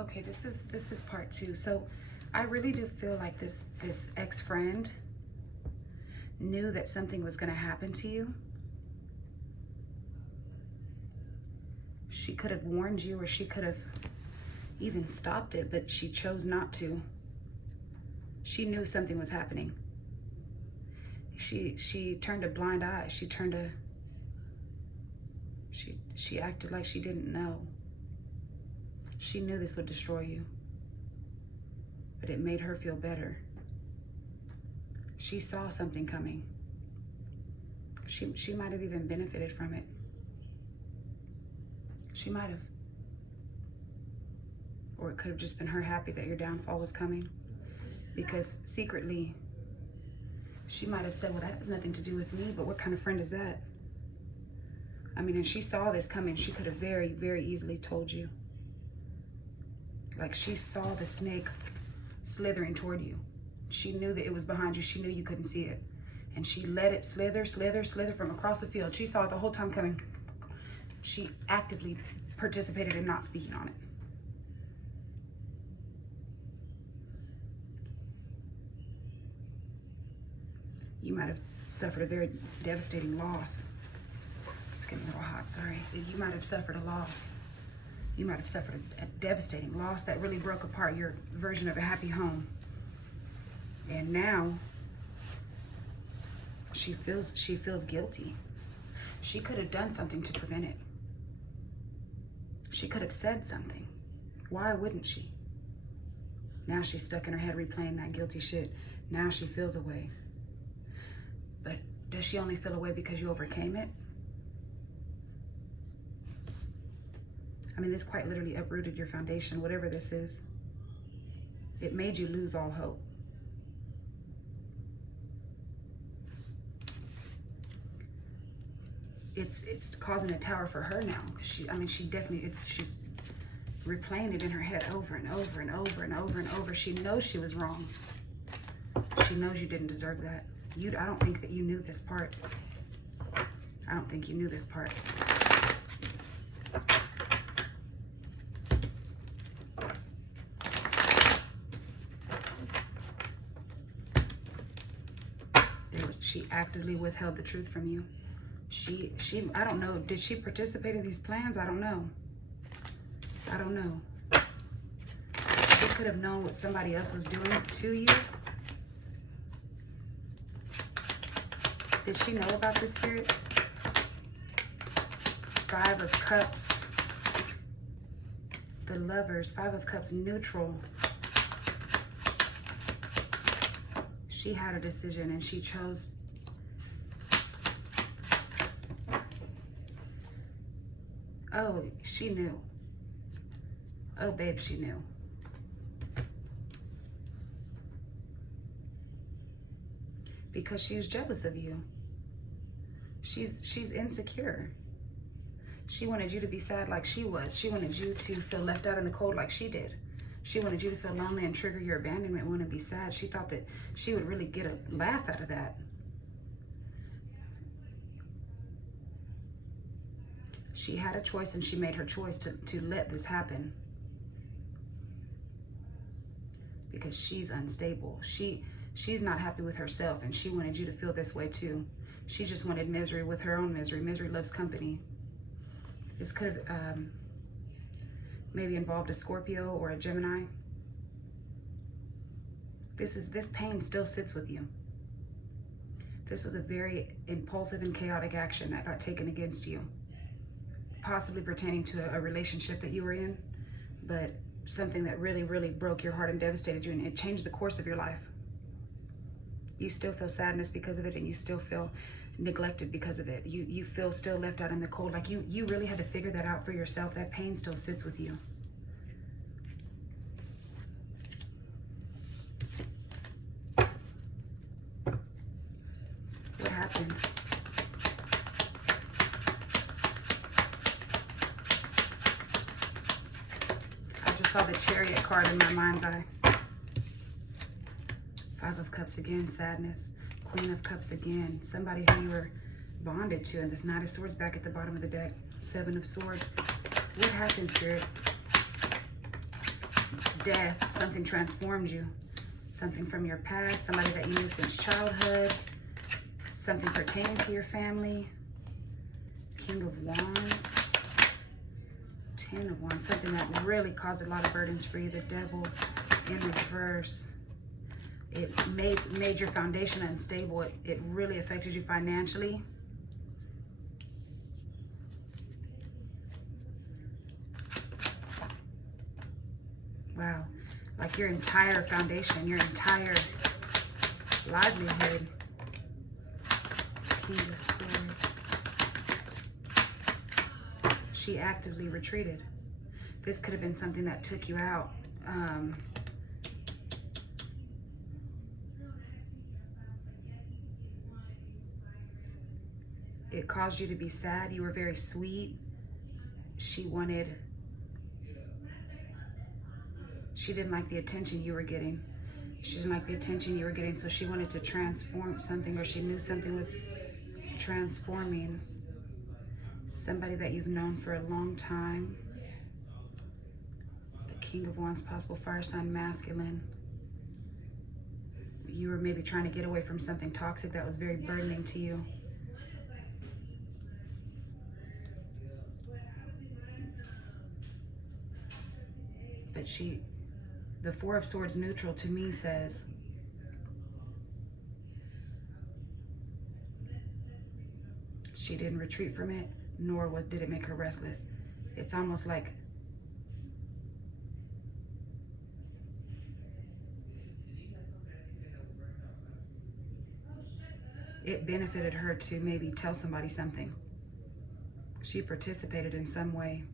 Okay, this is part 2. So I really do feel like this ex-friend knew that something was going to happen to you. She could have warned you, or she could have even stopped it, but she chose not to. She knew something was happening. She turned a blind eye. She acted like she didn't know. She knew this would destroy you, but it made her feel better. She saw something coming. She might have even benefited from it. She might have. Or it could have just been her happy that your downfall was coming, because secretly she might have said, well, that has nothing to do with me, but what kind of friend is that? I mean, and she saw this coming. She could have very, very easily told you. Like, she saw the snake slithering toward you. She knew that it was behind you. She knew you couldn't see it. And she let it slither, slither, slither from across the field. She saw it the whole time coming. She actively participated in not speaking on it. You might have suffered a very devastating loss. It's getting a little hot, sorry. You might have suffered a loss. You might have suffered a devastating loss that really broke apart your version of a happy home. And now she feels guilty. She could have done something to prevent it. She could have said something. Why wouldn't she? Now she's stuck in her head replaying that guilty shit. Now she feels a way. But does she only feel a way because you overcame it? I mean, this quite literally uprooted your foundation, whatever this is. It made you lose all hope. It's causing a tower for her now. She's replaying it in her head over and over and over and over and over. She knows she was wrong. She knows you didn't deserve that. I don't think that you knew this part. I don't think you knew this part. She actively withheld the truth from you. I don't know, did she participate in these plans? I don't know. I don't know. She could have known what somebody else was doing to you. Did she know about this spirit? 5 of Cups. The Lovers, 5 of Cups, neutral. She had a decision and she chose. Oh, she knew. Oh, babe, she knew. Because she was jealous of you. She's insecure. She wanted you to be sad like she was. She wanted you to feel left out in the cold like she did. She wanted you to feel lonely and trigger your abandonment, want to be sad. She thought that she would really get a laugh out of that. She had a choice and she made her choice to let this happen. Because she's unstable. She's not happy with herself and she wanted you to feel this way too. She just wanted misery with her own misery. Misery loves company. This could have maybe involved a Scorpio or a Gemini. This pain still sits with you. This was a very impulsive and chaotic action that got taken against you. Possibly pertaining to a relationship that you were in, but something that really, really broke your heart and devastated you, and it changed the course of your life. You still feel sadness because of it, and you still feel neglected because of it. You feel still left out in the cold. Like you really had to figure that out for yourself. That pain still sits with you. What happened? I saw the Chariot card in my mind's eye. 5 of Cups again, sadness. Queen of Cups again, somebody who you were bonded to. And this Knight of Swords back at the bottom of the deck. 7 of Swords. What happened, Spirit? Death. Something transformed you. Something from your past. Somebody that you knew since childhood. Something pertaining to your family. King of Wands. 10 of Wands. Something that really caused a lot of burdens for you. The Devil in reverse. It made your foundation unstable. It really affected you financially. Wow. Like your entire foundation, your entire livelihood. King of Swords. She actively retreated. This could have been something that took you out. It caused you to be sad. You were very sweet. She didn't like the attention you were getting. She didn't like the attention you were getting, so she wanted to transform something, or she knew something was transforming. Somebody that you've known for a long time. The King of Wands, possible fire sign, masculine. You were maybe trying to get away from something toxic that was very burdening to you. But the Four of Swords neutral to me says she didn't retreat from it, nor did it make her restless. It's almost like it benefited her to maybe tell somebody something. She participated in some way.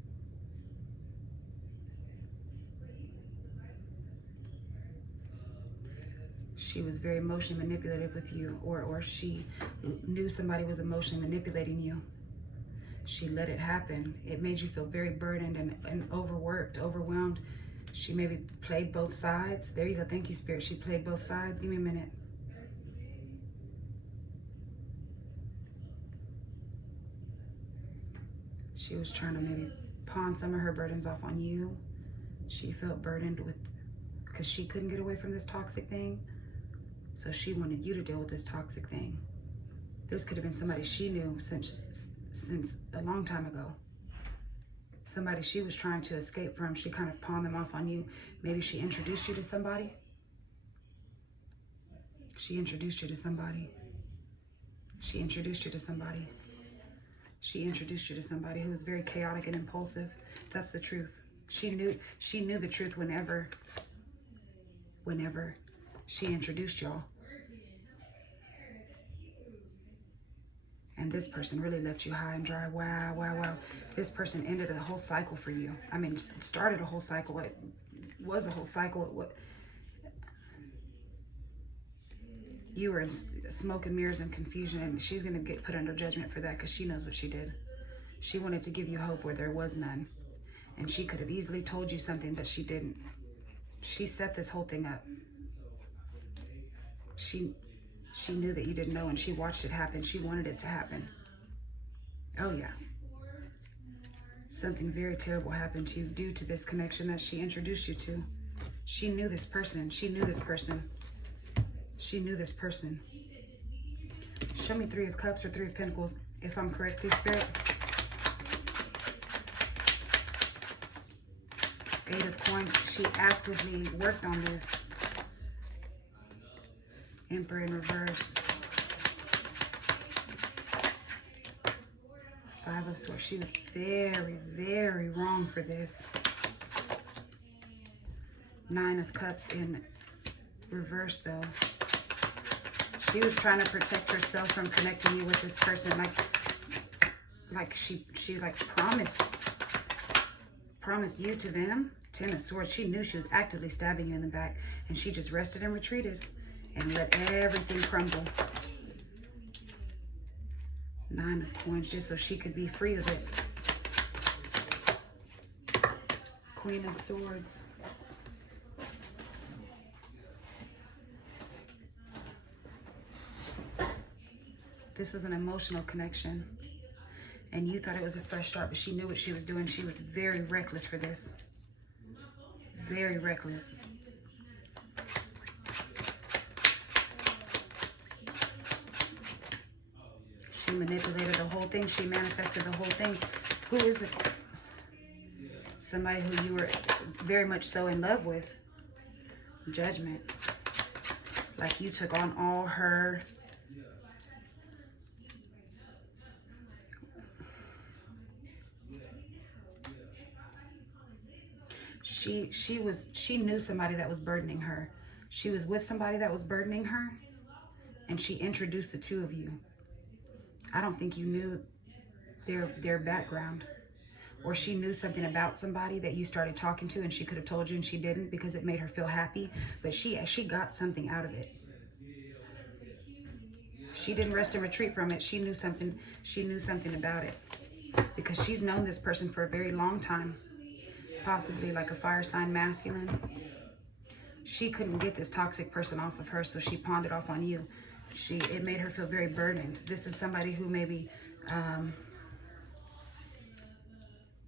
She was very emotionally manipulative with you, or she knew somebody was emotionally manipulating you. She let it happen. It made you feel very burdened and overworked, overwhelmed. She maybe played both sides. There you go. Thank you, Spirit. She played both sides. Give me a minute. She was trying to maybe pawn some of her burdens off on you. She felt burdened because she couldn't get away from this toxic thing. So she wanted you to deal with this toxic thing. This could have been somebody she knew since a long time ago. Somebody she was trying to escape from. She kind of pawned them off on you. Maybe she introduced you to somebody. She introduced you to somebody. She introduced you to somebody. She introduced you to somebody who was very chaotic and impulsive. That's the truth. She knew the truth whenever she introduced y'all. And this person really left you high and dry. Wow, wow, wow. This person ended a whole cycle for you. I mean, started a whole cycle. It was a whole cycle. You were in smoke and mirrors and confusion, and she's going to get put under judgment for that because she knows what she did. She wanted to give you hope where there was none. And she could have easily told you something, but she didn't. She set this whole thing up. She knew that you didn't know, and she watched it happen. She wanted it to happen. Oh, yeah. Something very terrible happened to you due to this connection that she introduced you to. She knew this person. She knew this person. She knew this person. Show me Three of Cups or Three of Pentacles, if I'm correct, please, Spirit. Eight of Coins. She actively worked on this. Emperor in reverse. Five of Swords. She was very, very wrong for this. Nine of Cups in reverse, though. She was trying to protect herself from connecting you with this person, like she promised you to them. Ten of Swords. She knew she was actively stabbing you in the back, and she just rested and retreated and let everything crumble. Nine of Coins, just so she could be free of it. Queen of Swords. This was an emotional connection, and you thought it was a fresh start, but she knew what she was doing. She was very reckless for this. Very reckless. She manipulated the whole thing. She manifested the whole thing. Who is this? Somebody who you were very much so in love with. Judgment. Like you took on all her... She knew somebody that was burdening her. She was with somebody that was burdening her, and she introduced the two of you. I don't think you knew their background, or she knew something about somebody that you started talking to and she could have told you and she didn't because it made her feel happy, but she got something out of it. She didn't rest and retreat from it. She knew something about it, because she's known this person for a very long time, possibly like a fire sign masculine. She couldn't get this toxic person off of her, so she pawned it off on you. It made her feel very burdened. This is somebody who maybe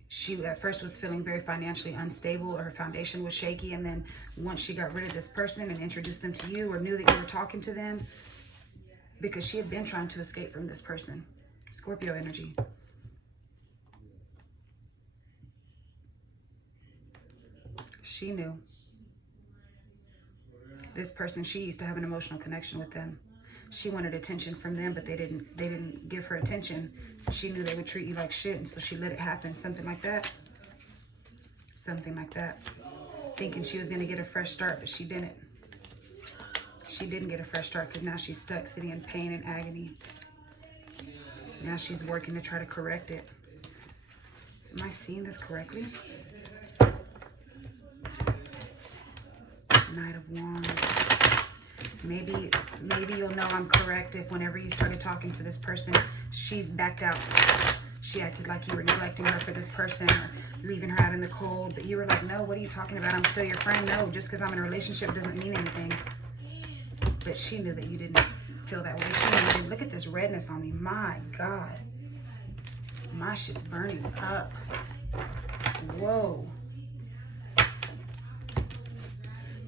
she at first was feeling very financially unstable, or her foundation was shaky, and then once she got rid of this person and introduced them to you, or knew that you were talking to them, because she had been trying to escape from this person. Scorpio energy. She knew. This person, she used to have an emotional connection with them. She wanted attention from them, but they didn't give her attention. She knew they would treat you like shit, and so she let it happen. Something like that. Something like that. Thinking she was going to get a fresh start, but she didn't. She didn't get a fresh start, because now she's stuck sitting in pain and agony. Now she's working to try to correct it. Am I seeing this correctly? Knight of Wands. Maybe you'll know I'm correct if whenever you started talking to this person, she's backed out. She acted like you were neglecting her for this person, or leaving her out in the cold, but you were like, no, what are you talking about? I'm still your friend. No, just because I'm in a relationship doesn't mean anything. But she knew that you didn't feel that way. She knew, look at this redness on me. My God. My shit's burning up. Whoa.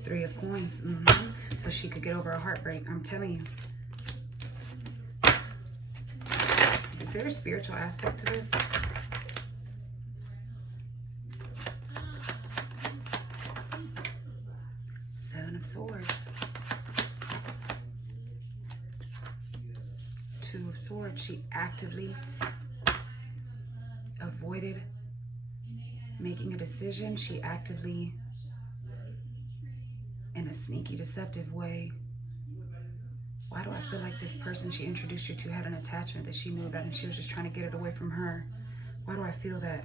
Three of Coins. So she could get over a heartbreak. I'm telling you. Is there a spiritual aspect to this? Seven of Swords. Two of Swords. She actively avoided making a decision. She actively, in a sneaky, deceptive way. Why do I feel like this person she introduced you to had an attachment that she knew about, and she was just trying to get it away from her? Why do I feel that?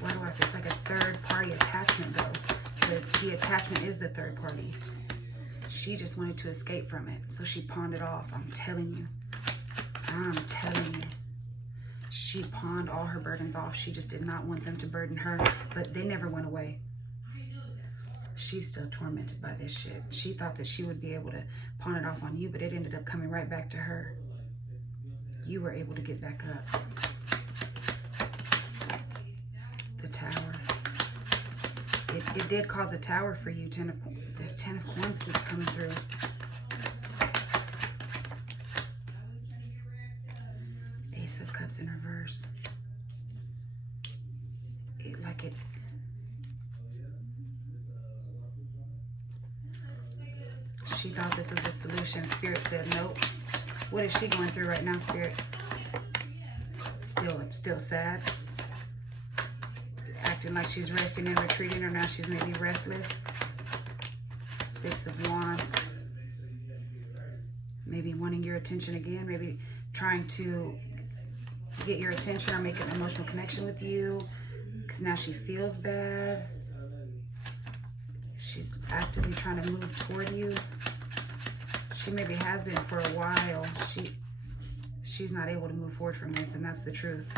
Why do I feel it's like a third party attachment though? The attachment is the third party. She just wanted to escape from it, so she pawned it off. I'm telling you. I'm telling you. She pawned all her burdens off. She just did not want them to burden her, but they never went away. She's still tormented by this shit. She thought that she would be able to pawn it off on you, but it ended up coming right back to her. You were able to get back up. The Tower. It did cause a tower for you. This 10 of Wands keeps coming through. Ace of Cups in reverse. She thought this was the solution. Spirit said nope. What is she going through right now, Spirit? Still sad. Acting like she's resting and retreating, or now she's maybe restless. Six of Wands. Maybe wanting your attention again. Maybe trying to get your attention or make an emotional connection with you, because now she feels bad. She's actively trying to move toward you. She maybe has been for a while. She's not able to move forward from this, and that's the truth.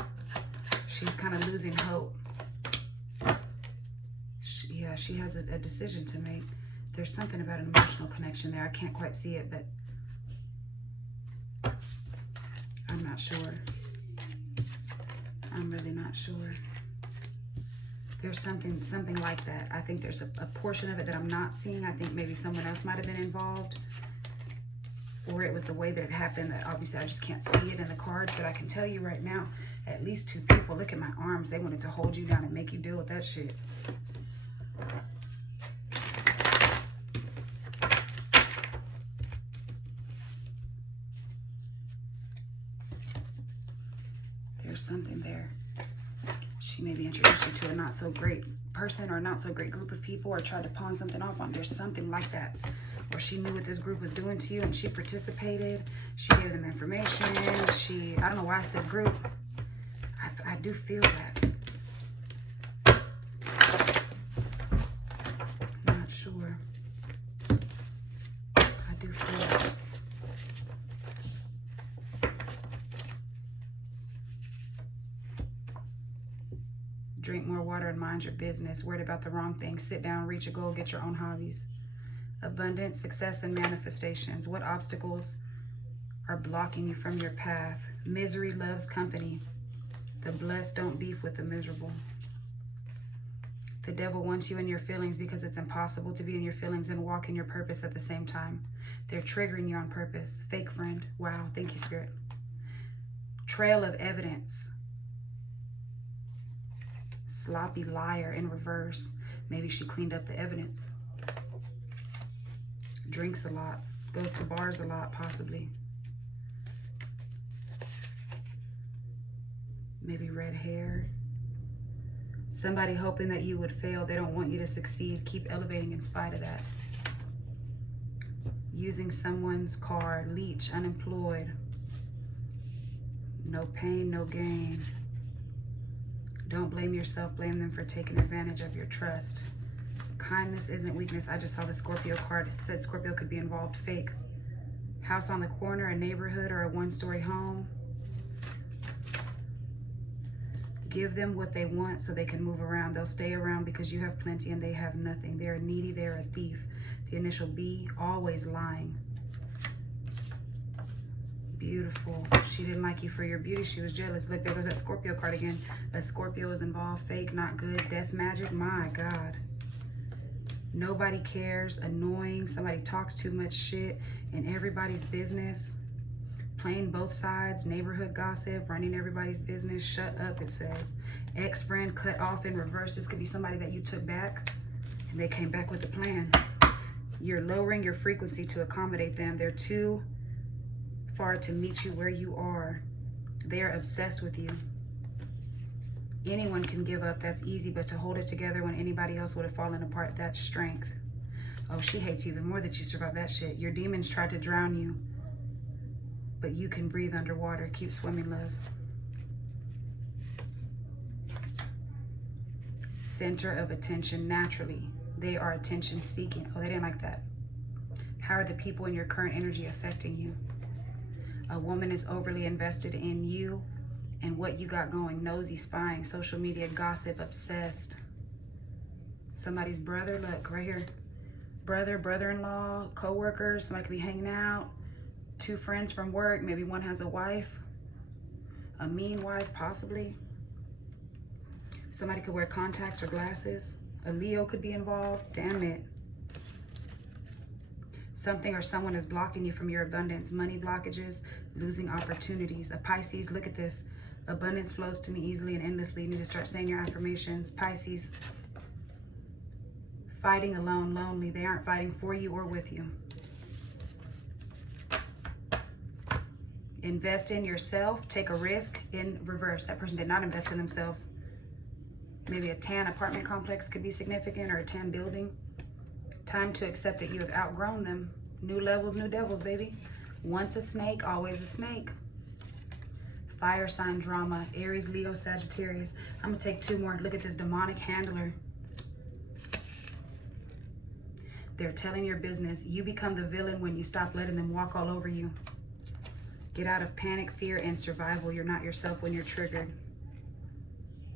She's kind of losing hope. She has a decision to make. There's something about an emotional connection there. I can't quite see it, but I'm not sure. I'm really not sure. There's something like that. I think there's a portion of it that I'm not seeing. I think maybe someone else might have been involved, or it was the way that it happened that obviously I just can't see it in the cards. But I can tell you right now, at least 2 people, look at my arms, they wanted to hold you down and make you deal with that shit. There's something there. She maybe introduced you to a not so great person or a not so great group of people, or tried to pawn something off on. There's something like that. Or she knew what this group was doing to you and she participated. She gave them information. I don't know why I said group. I do feel that. Not sure. I do feel that. Drink more water and mind your business. Worried about the wrong thing. Sit down, reach a goal, get your own hobbies. Abundance, success, and manifestations. What obstacles are blocking you from your path? Misery loves company. The blessed don't beef with the miserable. The devil wants you in your feelings because it's impossible to be in your feelings and walk in your purpose at the same time. They're triggering you on purpose. Fake friend. Wow. Thank you, Spirit. Trail of evidence. Sloppy liar in reverse. Maybe she cleaned up the evidence. Drinks a lot. Goes to bars a lot, possibly. Maybe red hair. Somebody hoping that you would fail. They don't want you to succeed. Keep elevating in spite of that. Using someone's card. Leech, unemployed. No pain, no gain. Don't blame yourself, blame them for taking advantage of your trust. Kindness isn't weakness. I just saw the Scorpio card. It said Scorpio could be involved. Fake. House on the corner, a neighborhood, or a one-story home. Give them what they want so they can move around. They'll stay around because you have plenty and they have nothing. They're needy, they're a thief. The initial B, always lying. Beautiful. She didn't like you for your beauty. She was jealous. Look, there goes that Scorpio card again. A Scorpio is involved. Fake, not good. Death magic. My God. Nobody cares. Annoying. Somebody talks too much shit in everybody's business. Playing both sides. Neighborhood gossip. Running everybody's business. Shut up, it says. Ex-friend cut off in reverse. This could be somebody that you took back and they came back with a plan. You're lowering your frequency to accommodate them. They're too far to meet you where you are. They're obsessed with you. Anyone can give up, that's easy, but to hold it together when anybody else would have fallen apart, that's strength. Oh, she hates you even more that you survived that shit. Your demons tried to drown you, but you can breathe underwater. Keep swimming, love. Center of attention naturally. They are attention seeking. Oh, they didn't like that. How are the people in your current energy affecting you? A woman is overly invested in you and what you got going. Nosy, spying, social media, gossip, obsessed. Somebody's brother, look, right here. Brother, brother-in-law, co-workers, somebody could be hanging out. 2 friends from work, maybe one has a wife. A mean wife, possibly. Somebody could wear contacts or glasses. A Leo could be involved. Damn it. Something or someone is blocking you from your abundance. Money blockages, losing opportunities. A Pisces, look at this. Abundance flows to me easily and endlessly. You need to start saying your affirmations. Pisces, fighting alone, lonely. They aren't fighting for you or with you. Invest in yourself. Take a risk. In reverse, that person did not invest in themselves. Maybe a tan apartment complex could be significant, or a tan building. Time to accept that you have outgrown them. New levels, new devils, baby. Once a snake, always a snake. Fire sign drama. Aries, Leo, Sagittarius. I'm going to take 2 more. Look at this demonic handler. They're telling your business. You become the villain when you stop letting them walk all over you. Get out of panic, fear, and survival. You're not yourself when you're triggered.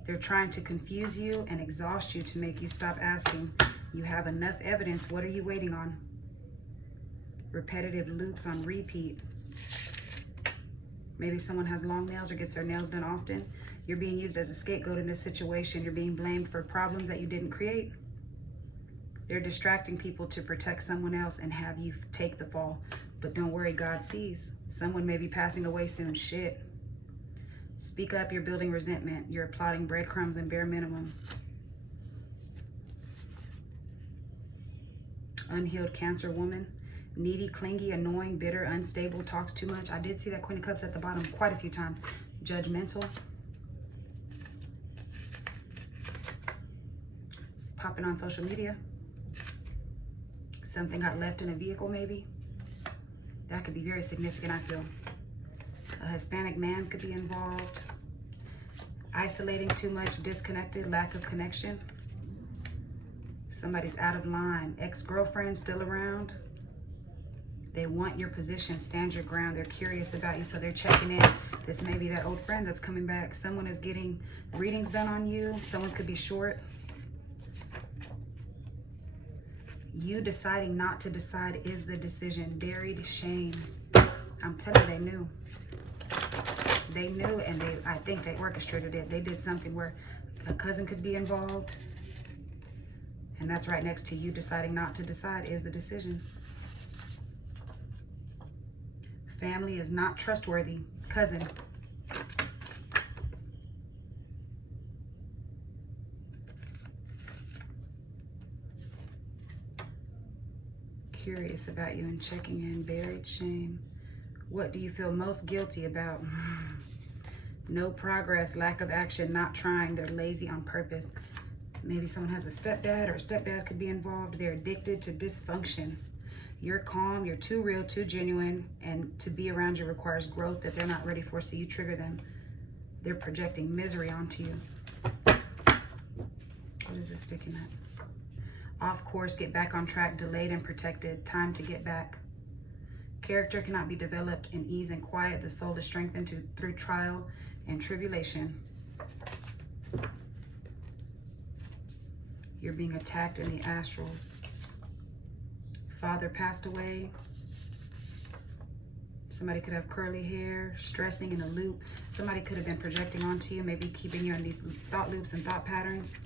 They're trying to confuse you and exhaust you to make you stop asking. You have enough evidence. What are you waiting on? Repetitive loops on repeat. Maybe someone has long nails or gets their nails done often. You're being used as a scapegoat in this situation. You're being blamed for problems that you didn't create. They're distracting people to protect someone else and have you take the fall. But don't worry, God sees. Someone may be passing away soon. Shit. Speak up, you're building resentment. You're plotting breadcrumbs and bare minimum. Unhealed Cancer woman. Needy, clingy, annoying, bitter, unstable, talks too much. I did see that Queen of Cups at the bottom quite a few times. Judgmental. Popping on social media. Something got left in a vehicle maybe. That could be very significant, I feel. A Hispanic man could be involved. Isolating too much, disconnected, lack of connection. Somebody's out of line. Ex-girlfriend still around. They want your position, stand your ground. They're curious about you, so they're checking in. This may be that old friend that's coming back. Someone is getting readings done on you. Someone could be short. You deciding not to decide is the decision. Buried shame. I'm telling you, they knew. They knew, and I think they orchestrated it. They did something where a cousin could be involved. And that's right next to you deciding not to decide is the decision. Family is not trustworthy. Cousin. Curious about you and checking in. Buried shame. What do you feel most guilty about? No progress, lack of action, not trying. They're lazy on purpose. Maybe someone has a stepdad, or a stepdad could be involved. They're addicted to dysfunction. You're calm, you're too real, too genuine, and to be around you requires growth that they're not ready for, so you trigger them. They're projecting misery onto you. What is it sticking at? Off course, get back on track, delayed and protected, time to get back. Character cannot be developed in ease and quiet. The soul is strengthened through trial and tribulation. You're being attacked in the astrals. Father passed away. Somebody could have curly hair, stressing in a loop. Somebody could have been projecting onto you, maybe keeping you in these thought loops and thought patterns.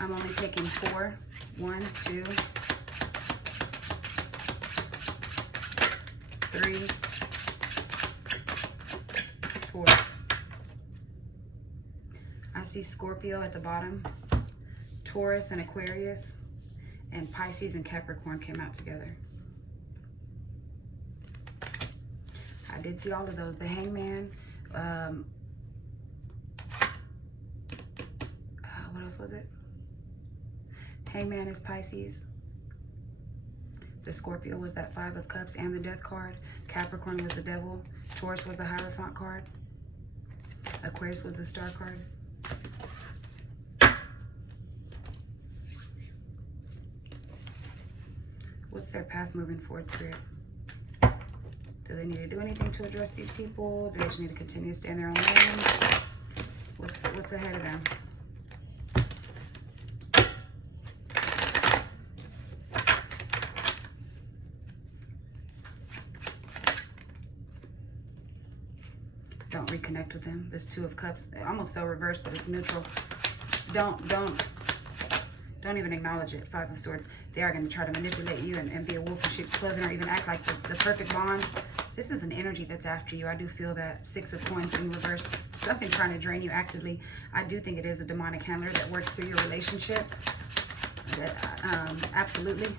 I'm only taking 4. 1, 2, 3, 4. I see Scorpio at the bottom, Taurus and Aquarius, and Pisces and Capricorn came out together. I did see all of those. The Hangman, what else was it? Hangman is Pisces. The Scorpio was that 5 of Cups and the Death card. Capricorn was the Devil. Taurus was the Hierophant card. Aquarius was the Star card. What's their path moving forward, Spirit? Do they need to do anything to address these people? Do they just need to continue to stay in their own lane? What's ahead of them? Don't reconnect with them. This 2 of Cups, it almost fell reversed, but it's neutral. Don't even acknowledge it. 5 of Swords. They are going to try to manipulate you and be a wolf in sheep's clothing, or even act like the perfect bond. This is an energy that's after you. I do feel that 6 of Coins in reverse. Something trying to drain you actively. I do think it is a demonic handler that works through your relationships. That, absolutely.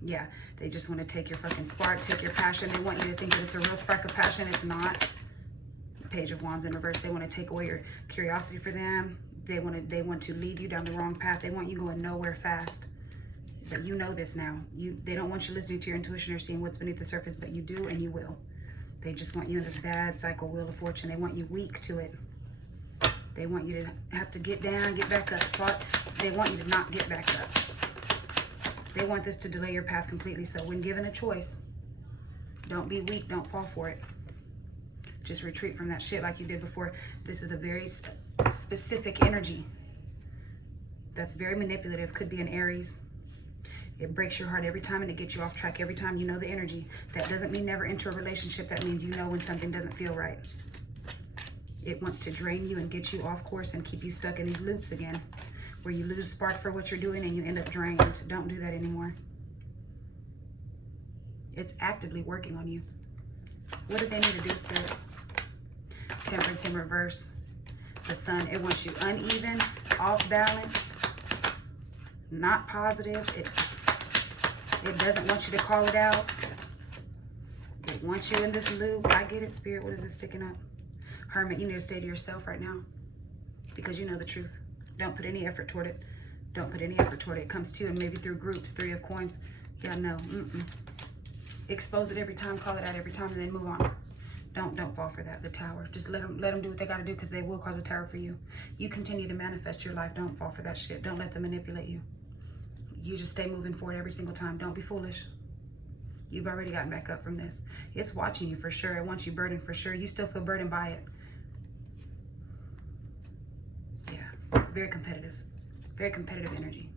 Yeah, They just want to take your fucking spark, take your passion. They want you to think that it's a real spark of passion. It's not. Page of Wands in reverse. They want to take away your curiosity for them. They want to lead you down the wrong path. They want you going nowhere fast. But you know this now. They don't want you listening to your intuition or seeing what's beneath the surface, but you do, and you will. They just want you in this bad cycle, wheel of fortune. They want you weak to it. They want you to have to get down, get back up. They want you to not get back up. They want this to delay your path completely. So when given a choice, don't be weak, don't fall for it. Just retreat from that shit like you did before. This is a very specific energy that's very manipulative. Could be an Aries. It breaks your heart every time and it gets you off track every time. You know the energy. That doesn't mean never enter a relationship. That means you know when something doesn't feel right. It wants to drain you and get you off course and keep you stuck in these loops again, where you lose spark for what you're doing and you end up drained. Don't do that anymore. It's actively working on you. What do they need to do, Spirit? Temperance in reverse. The Sun, it wants you uneven, off balance, not positive. It doesn't want you to call it out. It wants you in this loop. I get it, Spirit. What is this sticking up? Hermit, you need to stay to yourself right now because you know the truth. Don't put any effort toward it. Don't put any effort toward it. It comes to you, and maybe through groups. 3 of Coins. Yeah, no. Expose it every time, call it out every time, and then move on. Don't fall for that. The Tower. Just let them do what they got to do, because they will cause a tower for you. You continue to manifest your life. Don't fall for that shit. Don't let them manipulate you. You just stay moving forward every single time. Don't be foolish. You've already gotten back up from this. It's watching you for sure. It wants you burdened for sure. You still feel burdened by it. Yeah. It's very competitive. Very competitive energy.